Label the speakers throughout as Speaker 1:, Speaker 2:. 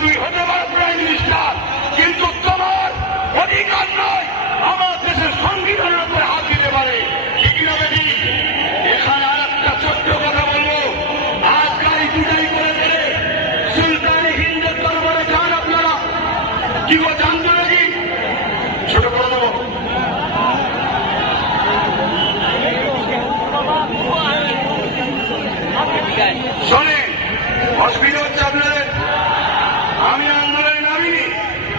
Speaker 1: ¡Hola,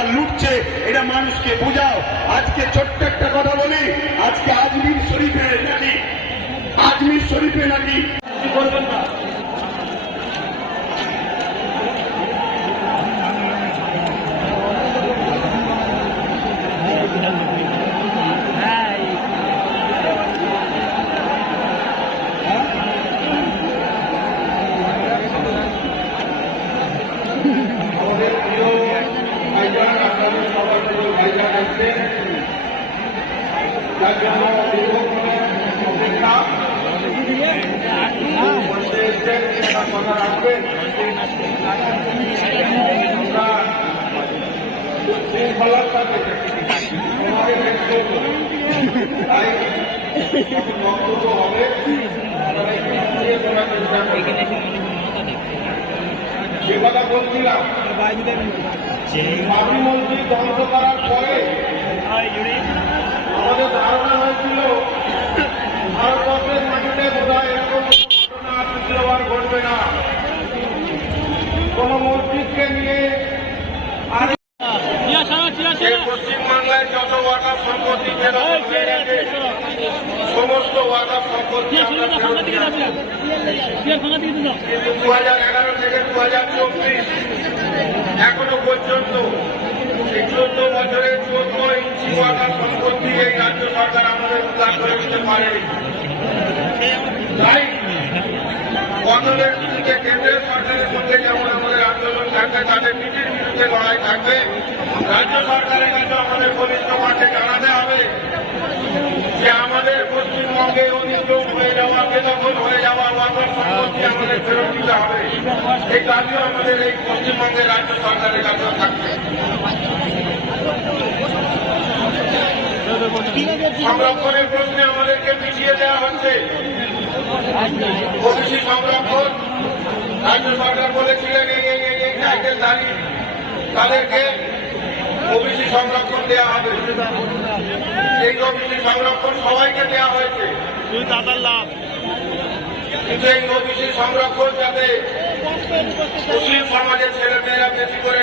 Speaker 1: সরকার লুটছে, এটা মানুষকে বোঝাও। আজকে ছোট্ট একটা কথা বলি, আজকে আজমির শরীফে নাকি আজমির শরীফে নাকি
Speaker 2: আমাদের যার জন্য দীর্ঘক্ষণের তার কথা রাখবেন আমরা শৃঙ্খলার তাই বক্তব্য হবে আপনারা একটু ঘুরিয়ে তোলার চেষ্টা যে কথা বলছিলাম বাবরি মসজিদ ধ্বংস করার পরে মসজিদকে নিয়ে পশ্চিমবাংলায় যত ওয়াকা সম্পত্তি সমস্ত ওয়াকা সম্পত্তি। কিন্তু দু হাজার এগারো থেকে দু হাজার চব্বিশ এখনও পর্যন্ত এই চোদ্দ বছরের চোদ্দ ইঞ্চি ওয়াটার সম্পত্তি এই রাজ্য সরকার আমাদের উদ্ধার করে দিতে পারে তাই বদলের দিকে কেন্দ্রীয় সরকারের মধ্যে যেমন থাকবে তাদের নীতির বিরুদ্ধে লড়াই থাকবে, রাজ্য সরকারের কাছে আমাদের বলিষ্ঠ মাঠে জানাতে হবে যে আমাদের পশ্চিমবঙ্গে অনিয়ম হয়ে যাওয়া, বেদখল হয়ে যাওয়া ওয়াটার সম্পত্তি আমাদের ফেরত দিতে হবে। এই দাবিও আমাদের এই পশ্চিমবঙ্গের রাজ্য সরকারের কাছেও থাকবে। সংরক্ষণের প্রশ্নে আমাদেরকে পিছিয়ে দেওয়া হচ্ছে। ওবিসি সংরক্ষণ, রাজ্য সরকার বলেছিলেন দাঁড়িয়ে তাদেরকে ওবিসি সংরক্ষণ দেওয়া হবে। এই ওবিসি সংরক্ষণ সবাইকে দেওয়া হয়েছে। কিন্তু এই ওবিসি সংরক্ষণ যাতে মুসলিম সমাজের ছেলেমেয়েরা বেশি করে